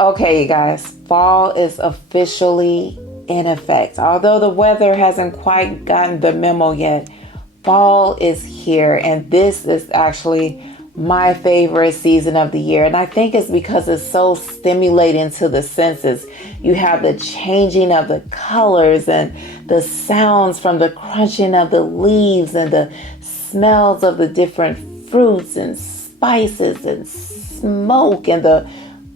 Okay, you guys, fall is officially in effect. Although the weather hasn't quite gotten the memo yet, fall is here, and this is actually my favorite season of the year. And I think it's because it's so stimulating to the senses. You have the changing of the colors and the sounds from the crunching of the leaves and the smells of the different fruits and spices and smoke and the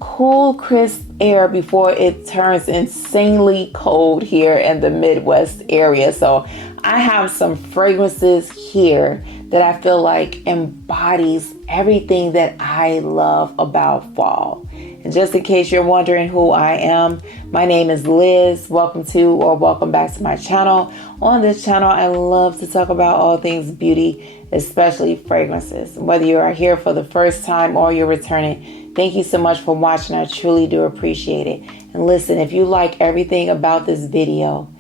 cool, crisp air before it turns insanely cold here in the Midwest area. So I have some fragrances here that I feel like embodies everything that I love about fall. And just in case you're wondering who I am, my name is Liz. Welcome to or welcome back to my channel. On this channel, I love to talk about all things beauty, especially fragrances. Whether you are here for the first time or you're returning, thank you so much for watching. I truly do appreciate it. And listen, if you like everything about this video,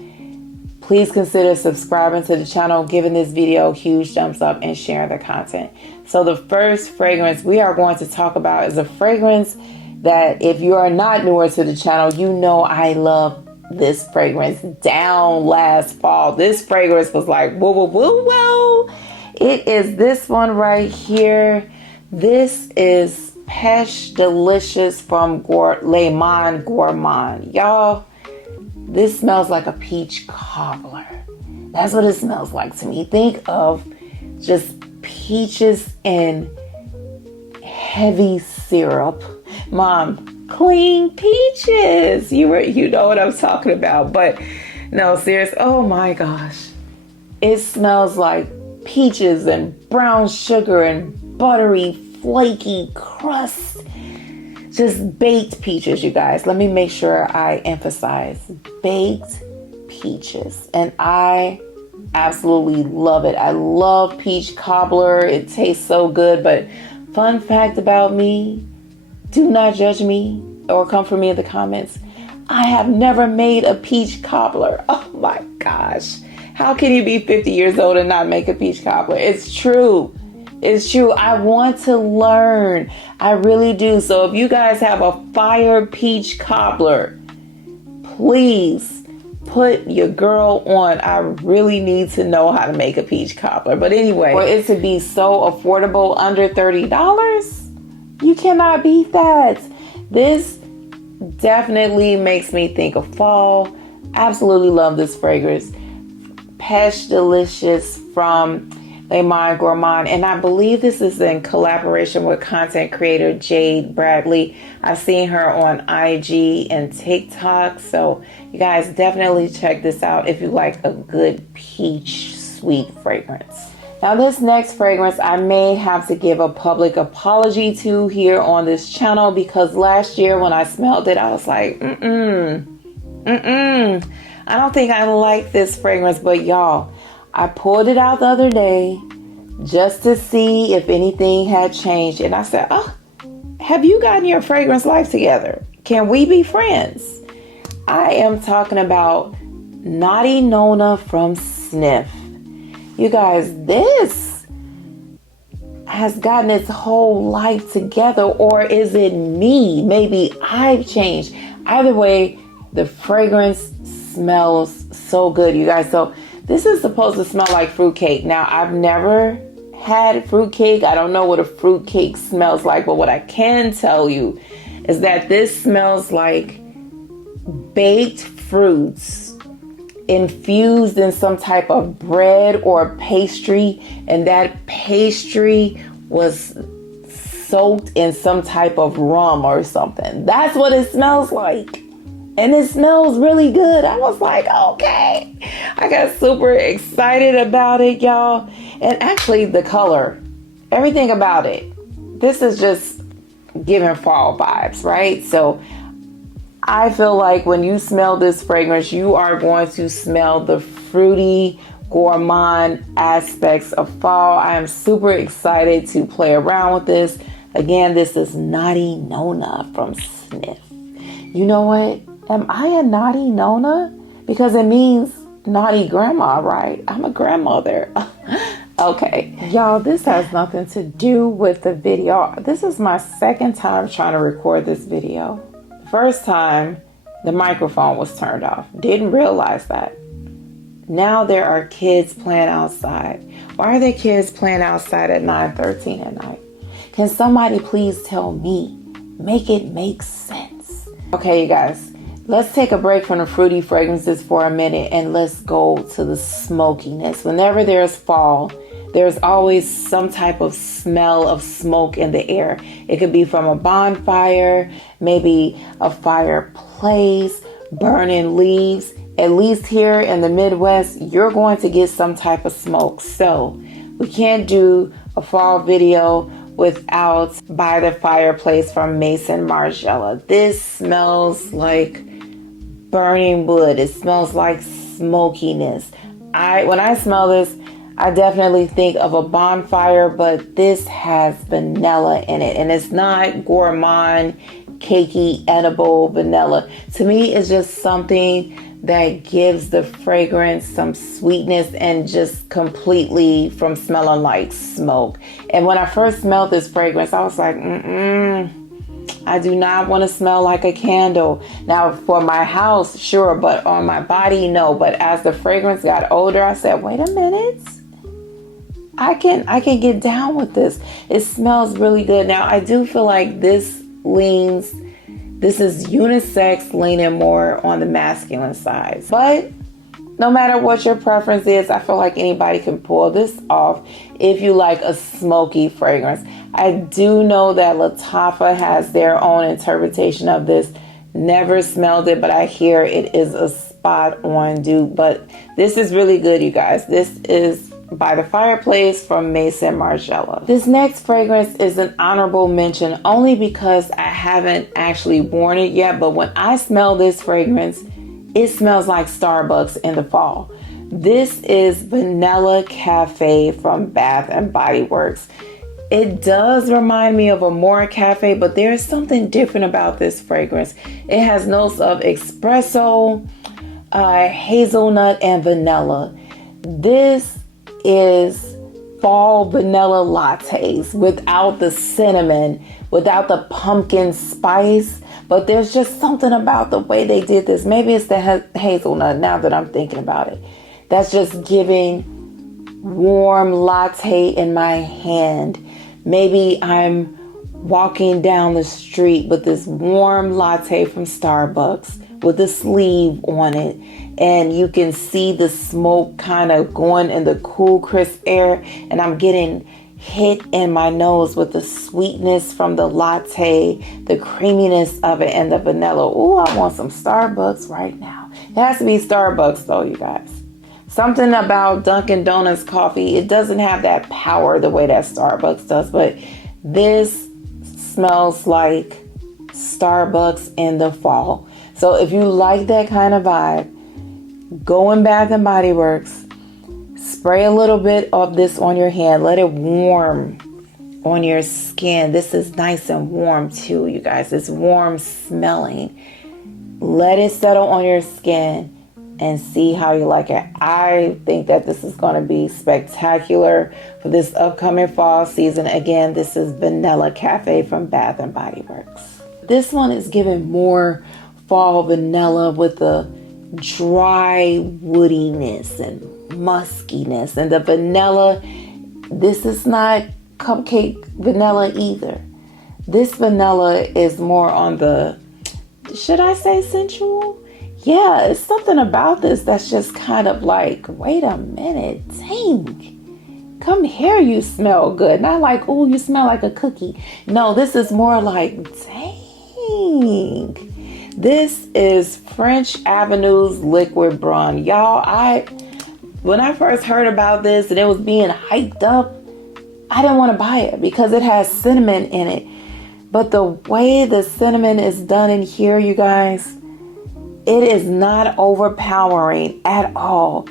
please consider subscribing to the channel, giving this video a huge thumbs up, and sharing the content. So the first fragrance we are going to talk about is a fragrance that if you are not newer to the channel, you know I love this fragrance down last fall. This fragrance was like, whoa, whoa, whoa, whoa. It is this one right here. This is Pêche Délicieuse from Monde Gourmand. Y'all, this smells like a peach cobbler. That's what it smells like to me. Think of just peaches and heavy syrup. Mom, clean peaches. You know what I'm talking about. But no, serious. Oh my gosh. It smells like peaches and brown sugar and buttery, flaky crust. Just baked peaches, you guys. Let me make sure I emphasize baked peaches. And I absolutely love it. I love peach cobbler. It tastes so good. But fun fact about me, do not judge me or come for me in the comments. I have never made a peach cobbler. Oh my gosh. How can you be 50 years old and not make a peach cobbler? It's true. It's true. I want to learn. I really do. So if you guys have a fire peach cobbler, please put your girl on. I really need to know how to make a peach cobbler. But anyway, for it to be so affordable, under $30, you cannot beat that. This definitely makes me think of fall. Absolutely love this fragrance. Pêche Délicieuse from Monde Gourmand, and I believe this is in collaboration with content creator Jade Bradley. I've seen her on IG and TikTok, so you guys definitely check this out if you like a good peach sweet fragrance. Now this next fragrance I may have to give a public apology to here on this channel, because last year when I smelled it I was like, I don't think I like this fragrance. But y'all, I pulled it out the other day just to see if anything had changed. And I said, oh, have you gotten your fragrance life together? Can we be friends? I am talking about Naughty Nona from Sniff. You guys, this has gotten its whole life together. Or is it me? Maybe I've changed. Either way, the fragrance smells so good, you guys. So this is supposed to smell like fruitcake. Now, I've never had fruitcake. I don't know what a fruitcake smells like, but what I can tell you is that this smells like baked fruits infused in some type of bread or pastry, and that pastry was soaked in some type of rum or something. That's what it smells like. And it smells really good. I was like, okay. I got super excited about it, y'all. And actually the color, everything about it, this is just giving fall vibes, right? So I feel like when you smell this fragrance, you are going to smell the fruity, gourmand aspects of fall. I am super excited to play around with this. Again, this is Naughty Nona from Sniff. You know what? Am I a naughty Nona? Because it means naughty grandma, right? I'm a grandmother. Okay. Y'all, this has nothing to do with the video. This is my second time trying to record this video. The first time, the microphone was turned off. Didn't realize that. Now there are kids playing outside. Why are there kids playing outside at 9:13 at night? Can somebody please tell me? Make it make sense. Okay, you guys, let's take a break from the fruity fragrances for a minute and let's go to the smokiness. Whenever there's fall, there's always some type of smell of smoke in the air. It could be from a bonfire, maybe a fireplace, burning leaves. At least here in the Midwest, you're going to get some type of smoke. So we can't do a fall video without By the Fireplace from Maison Margiela. This smells like burning wood. It smells like smokiness. When I smell this, I definitely think of a bonfire, but this has vanilla in it. And it's not gourmand, cakey, edible vanilla. To me, it's just something that gives the fragrance some sweetness and just completely from smelling like smoke. And when I first smelled this fragrance, I was like, I do not want to smell like a candle. Now for my house, sure, but on my body, no. But as the fragrance got older, I said, wait a minute. I can get down with this. It smells really good. Now I do feel like this is unisex, leaning more on the masculine side. But no matter what your preference is, I feel like anybody can pull this off if you like a smoky fragrance. I do know that Lattafa has their own interpretation of this. Never smelled it, but I hear it is a spot on dupe. But this is really good, you guys. This is By the Fireplace from Maison Margiela. This next fragrance is an honorable mention only because I haven't actually worn it yet, but when I smell this fragrance, it smells like Starbucks in the fall. This is Vanilla Cafe from Bath and Body Works. It does remind me of a Amorous Cafe, but there's something different about this fragrance. It has notes of espresso, hazelnut, and vanilla. This is fall vanilla lattes without the cinnamon, without the pumpkin spice, but there's just something about the way they did this. Maybe it's the hazelnut, now that I'm thinking about it. That's just giving warm latte in my hand. Maybe I'm walking down the street with this warm latte from Starbucks with a sleeve on it, and you can see the smoke kind of going in the cool, crisp air, and I'm getting hit in my nose with the sweetness from the latte, the creaminess of it, and the vanilla. Ooh, I want some Starbucks right now. It has to be Starbucks though, you guys. Something about Dunkin' Donuts coffee, it doesn't have that power the way that Starbucks does, but this smells like Starbucks in the fall. So if you like that kind of vibe, go in Bath and Body Works, spray a little bit of this on your hand, let it warm on your skin. This is nice and warm too, you guys. It's warm smelling. Let it settle on your skin and see how you like it. I think that this is going to be spectacular for this upcoming fall season. Again, this is Vanilla Cafe from Bath and Body Works. This one is giving more fall vanilla with the dry woodiness and muskiness. And the vanilla, this is not cupcake vanilla either. This vanilla is more on the, should I say sensual? Yeah, it's something about this that's just kind of like, wait a minute, dang, come here, you smell good. Not like, oh, you smell like a cookie. No, this is more like, dang. This is French Avenue's Liquid Bruhn. Y'all, when I first heard about this and it was being hyped up, I didn't want to buy it because it has cinnamon in it. But the way the cinnamon is done in here, you guys, it is not overpowering at all.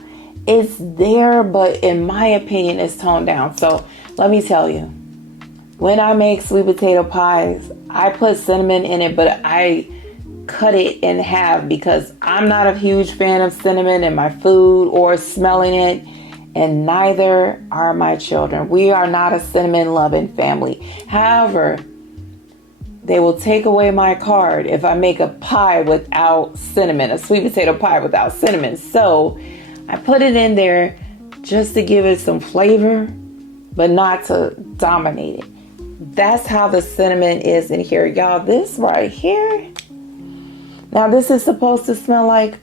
It's there, but in my opinion, it's toned down. So let me tell you, when I make sweet potato pies, I put cinnamon in it, but I cut it in half because I'm not a huge fan of cinnamon in my food or smelling it, and neither are my children. We are not a cinnamon loving family. However, they will take away my card if I make a pie without cinnamon, a sweet potato pie without cinnamon. So I put it in there just to give it some flavor, but not to dominate it. That's how the cinnamon is in here, y'all. This right here. Now this is supposed to smell like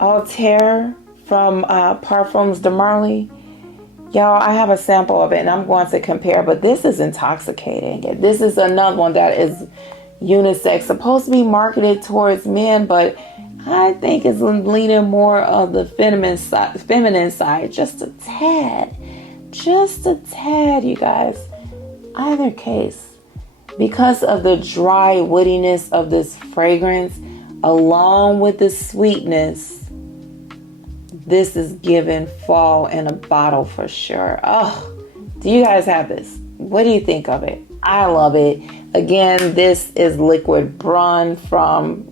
Altair from Parfums de Marly. Y'all, I have a sample of it and I'm going to compare, but this is intoxicating. This is another one that is unisex, supposed to be marketed towards men, but I think it's leaning more of the feminine side, just a tad, you guys. Either case, because of the dry woodiness of this fragrance, along with the sweetness, this is giving fall in a bottle for sure. Oh, do you guys have this? What do you think of it? I love it. Again, this is Liquid Bruhn from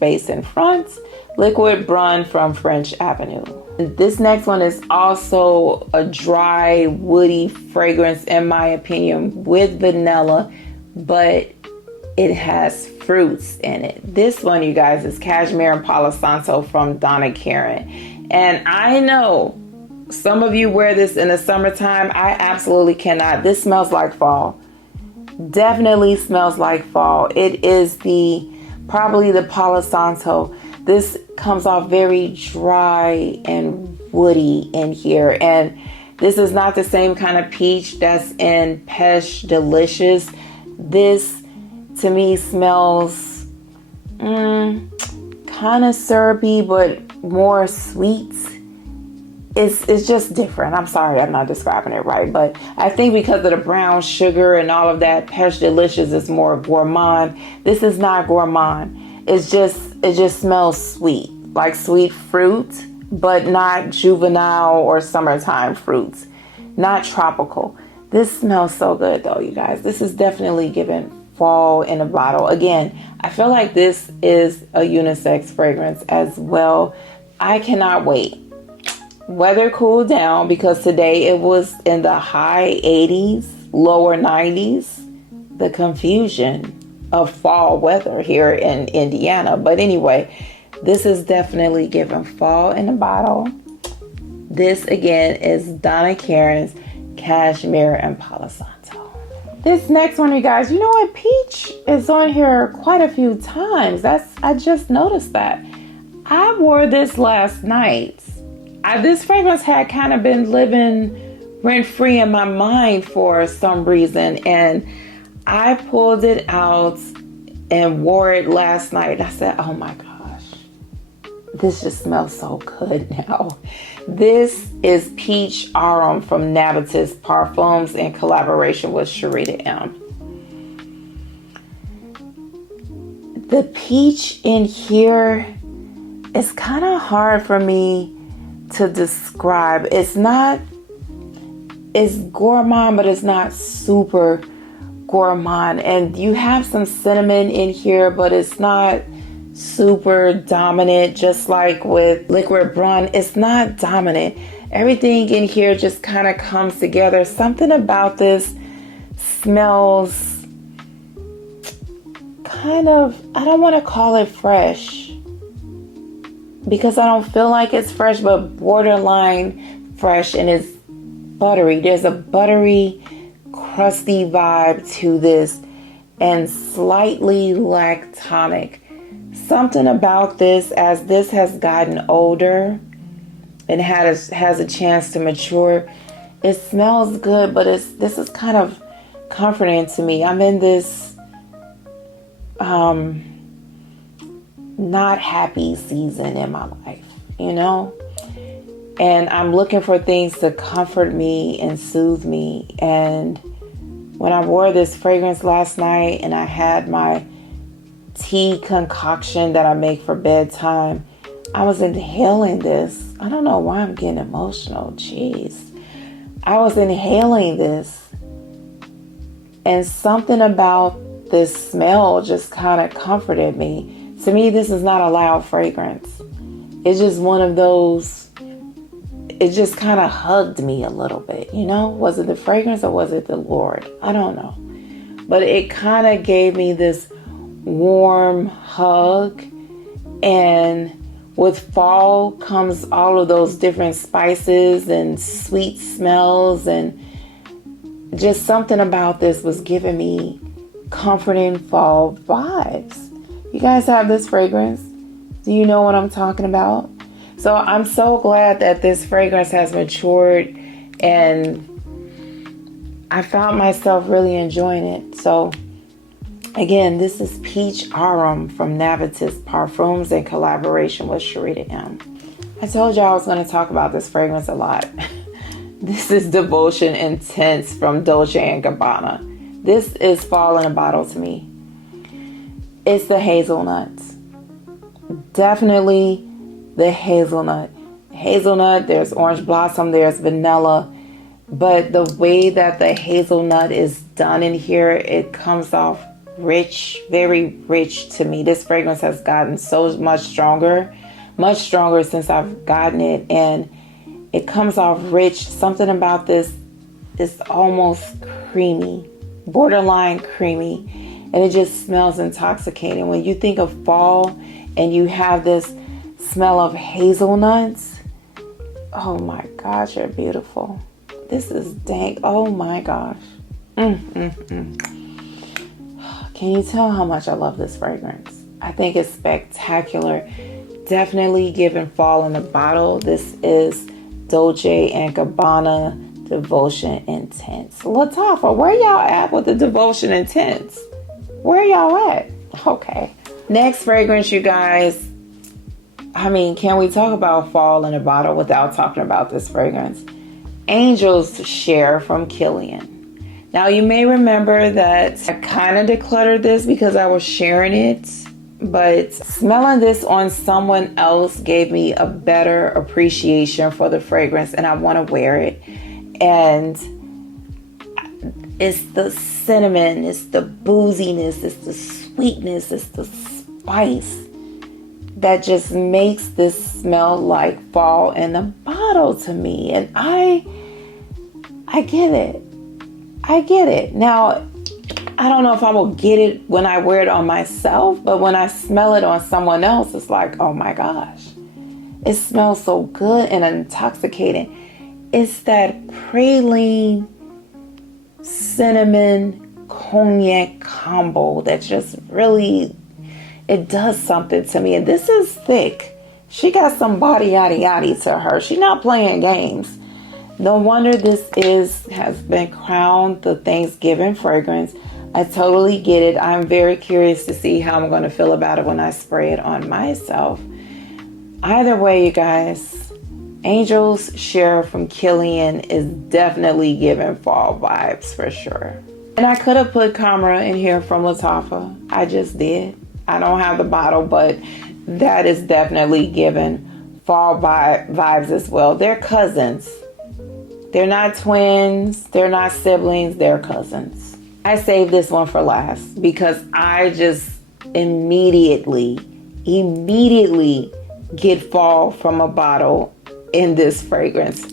Face and Front. Liquid Bruhn from French Avenue. This next one is also a dry, woody fragrance, in my opinion, with vanilla, but it has fruits in it. This one, you guys, is Cashmere and Palo Santo from Donna Karan. And I know some of you wear this in the summertime. I absolutely cannot. This smells like fall. Definitely smells like fall. It is probably the Palo Santo. This comes off very dry and woody in here. And this is not the same kind of peach that's in Pêche Délicieuse. This, to me, smells kind of syrupy, but more sweet. It's just different. I'm sorry, I'm not describing it right, but I think because of the brown sugar and all of that, Pêche Délicieuse is more gourmand. This is not gourmand. It just smells sweet, like sweet fruit, but not juvenile or summertime fruits, not tropical. This smells so good though, you guys. This is definitely giving fall in a bottle. Again, I feel like this is a unisex fragrance as well. I cannot wait. Weather cooled down because today it was in the high 80s, lower 90s. The confusion of fall weather here in Indiana. But anyway, this is definitely giving fall in a bottle. This again is Donna Karan's Cashmere and Palo Santo. This next one, you guys, you know what? Peach is on here quite a few times. I just noticed that. I wore this last night. This fragrance had kind of been living rent-free in my mind for some reason. And I pulled it out and wore it last night. I said, oh my gosh, this just smells so good now. This is Peach Aurum from Navitus Parfums in collaboration with Sharita M. The peach in here is kind of hard for me to describe. It's gourmand, but it's not super gourmand. And you have some cinnamon in here, but it's not super dominant. Just like with Liquid Bruhn, it's not dominant. Everything in here just kind of comes together. Something about this smells kind of, I don't want to call it fresh because I don't feel like it's fresh, but borderline fresh, and it's buttery. There's a buttery, crusty vibe to this and slightly lactonic. Something about this, as this has gotten older and has a chance to mature, it smells good, but this is kind of comforting to me. I'm in this not happy season in my life, you know? And I'm looking for things to comfort me and soothe me. And when I wore this fragrance last night and I had my tea concoction that I make for bedtime, I was inhaling this. I don't know why I'm getting emotional. Jeez. I was inhaling this. And something about this smell just kind of comforted me. To me, this is not a loud fragrance. It's just one of those, it just kind of hugged me a little bit, you know? Was it the fragrance or was it the Lord? I don't know. but it kind of gave me this warm hug. And with fall comes all of those different spices and sweet smells, and just something about this was giving me comforting fall vibes. You guys have this fragrance? Do you know what I'm talking about? So I'm so glad that this fragrance has matured, and I found myself really enjoying it. So again, this is Peach Aurum from Navitus Parfums in collaboration with Sharita M. I told you I was going to talk about this fragrance a lot. This is Devotion Intense from Dolce & Gabbana. This is fall in a bottle to me. It's the hazelnuts. Definitely the hazelnut. Hazelnut, there's orange blossom, there's vanilla. But the way that the hazelnut is done in here, it comes off rich, very rich to me. This fragrance has gotten so much stronger since I've gotten it, and it comes off rich. Something about this is almost creamy, borderline creamy, and it just smells intoxicating. When you think of fall and you have this smell of hazelnuts, oh my gosh, you're beautiful. This is dank. Oh my gosh. Can you tell how much I love this fragrance? I think it's spectacular. Definitely giving fall in a bottle. This is Dolce & Gabbana Devotion Intense. Lattafa, where y'all at with the Devotion Intense? Where y'all at? Okay. Next fragrance, you guys. I mean, can we talk about fall in a bottle without talking about this fragrance? Angel's Share from Killian. Now, you may remember that I kind of decluttered this because I was sharing it, but smelling this on someone else gave me a better appreciation for the fragrance, and I want to wear it. And it's the cinnamon, it's the booziness, it's the sweetness, it's the spice that just makes this smell like fall in a bottle to me. And I get it. I get it. Now, I don't know if I will get it when I wear it on myself, but when I smell it on someone else, it's like, oh my gosh, it smells so good and intoxicating. It's that praline cinnamon cognac combo that just really, it does something to me. And this is thick. She got some body yaddy yaddy to her. She's not playing games. No wonder this has been crowned the Thanksgiving fragrance. I totally get it. I'm very curious to see how I'm going to feel about it when I spray it on myself. Either way, you guys, Angel's Share from Killian is definitely giving fall vibes for sure. And I could have put Camera in here from Lattafa. I just did. I don't have the bottle, but that is definitely giving fall vibes as well. They're cousins. They're not twins. They're not siblings. They're cousins. I saved this one for last because I just immediately get fall from a bottle in this fragrance.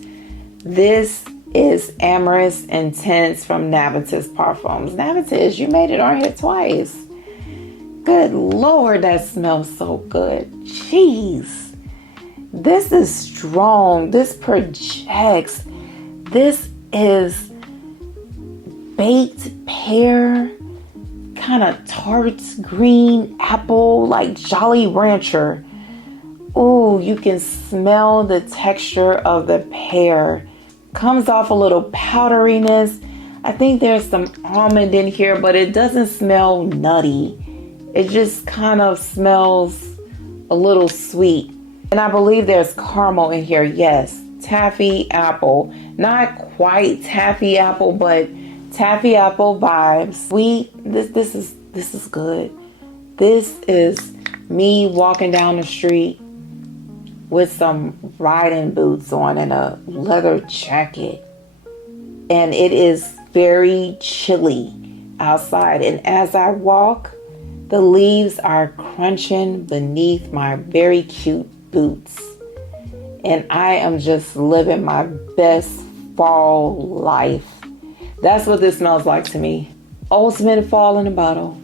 This is Amorous Intense from Navitus Parfums. Navitus, you made it on here twice. Good Lord, that smells so good. Jeez. This is strong. This projects. This is baked pear, kind of tart green apple, like Jolly Rancher. Ooh, you can smell the texture of the pear. Comes off a little powderiness. I think there's some almond in here, but it doesn't smell nutty. It just kind of smells a little sweet. And I believe there's caramel in here, yes. Taffy apple. Not quite taffy apple, but taffy apple vibes. Sweet. This is good. This is me walking down the street with some riding boots on and a leather jacket. And it is very chilly outside. And as I walk, the leaves are crunching beneath my very cute boots. And I am just living my best fall life. That's what this smells like to me. ultimate fall in a bottle.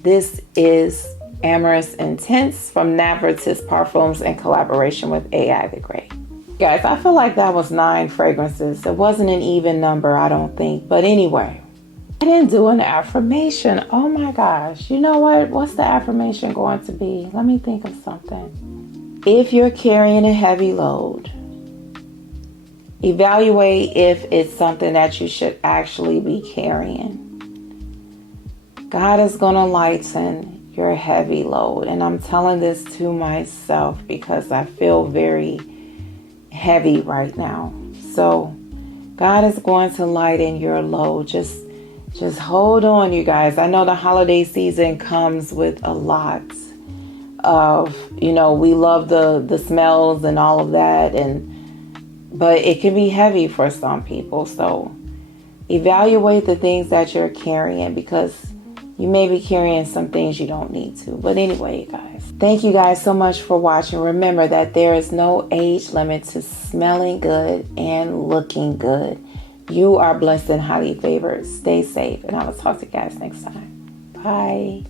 This is Amorous Intense from Navitus Parfums in collaboration with AI the Great. Guys, I feel like that was 9 fragrances. It wasn't an even number, I don't think. But anyway, I didn't do an affirmation. Oh my gosh. You know what? What's the affirmation going to be? Let me think of something. If you're carrying a heavy load, evaluate if it's something that you should actually be carrying. God is going to lighten your heavy load. And I'm telling this to myself because I feel very heavy right now. So God is going to lighten your load. Just hold on, you guys. I know the holiday season comes with a lot of, we love the smells and all of that. But it can be heavy for some people. So evaluate the things that you're carrying because you may be carrying some things you don't need to. But anyway, you guys, thank you guys so much for watching. Remember that there is no age limit to smelling good and looking good. You are blessed and highly favored. Stay safe, and I will talk to you guys next time. Bye.